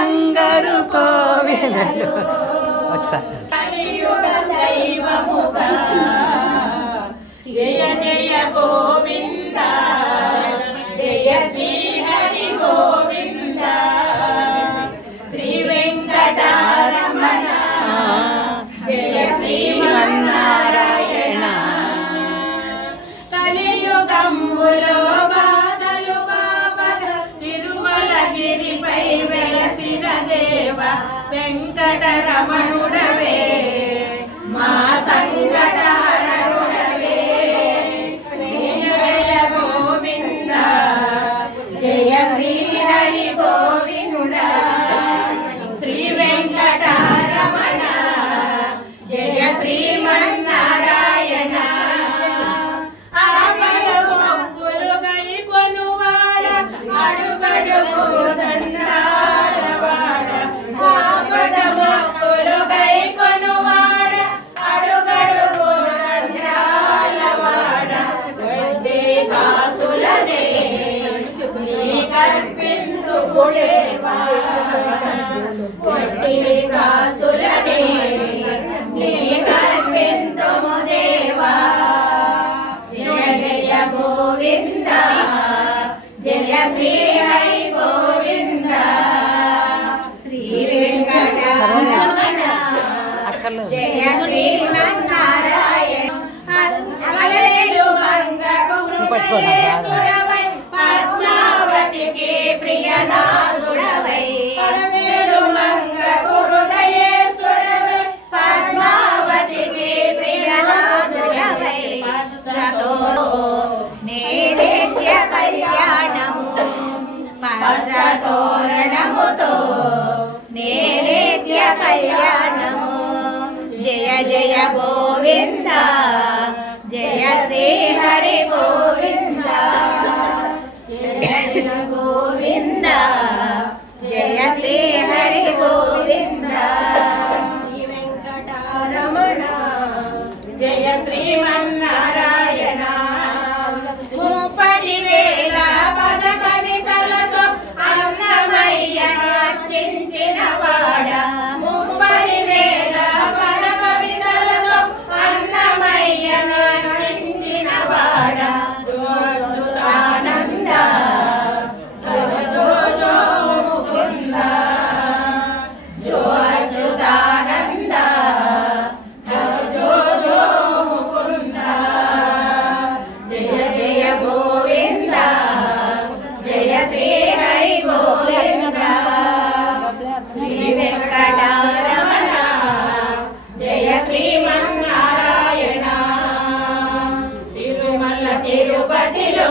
బంగారు కోవెలలో ఒకసారి జయ జయ గోవింద జయ శ్రీ హరి గోవింద శ్రీ వెంకటరమణ జయ శ్రీమన్నారాయణ కలియుగంబులో బాధలు బాపగ తిరుమలగిరిపై వెలసిన దేవ వెంకటరమణుడవే మా సంకట జయ శ్రీ హరి గోవింద శ్రీ వెంకటరమణ జయ శ్రీమన్నారాయణ ఆపద మొక్కులు గై కొనువాడ అడుగడుగు దండాలవాడ ఆపద మొక్కులు గై కొనువాడ అడుగడుగు దండాలవాడ వడ్డీ కాసులనే కర్పింతుడేవా వడ్డీ కాసులనే నీ కర్పింతుము దేవా జయ జయ గోవింద జయ శ్రీ హరి గోవింద శ్రీ వెంకటరమణ జయ శ్రీమన్నారాయణ అలవేలు మంగళ పద్మావతికి ప్రియనాథుడవై అలవేలు మంగళ హృదయేశ్వరవై పద్మావతికి ప్రియనాథుడవై నే నిత్య కళ్యాణము పంచతోరణముతో నే నిత్య కళ్యాణము జయ జయ గోవింద జయ శ్రీ హరి గోవింద జయ జయ గోవింద జయ శ్రీ హరి గోవింద శ్రీ వెంకటరమణ జయ శ్రీమన్నారాయణ 30,000 పద కవితలతో అన్నమయ్యను అర్చించిన వాడ 30,000 పద కవితలతో అన్నమయ్యను అర్చించిన వాడ ఆనంద జో జో ముకుంద జో అచ్యుతానంద జో జో ముకుంద జయ జయ గోవింద జయ శ్రీ హరి గోవింద శ్రీ వెంకటరమణ జయ శ్రీమన్నారాయణ తిరుమల తిరుపతిలో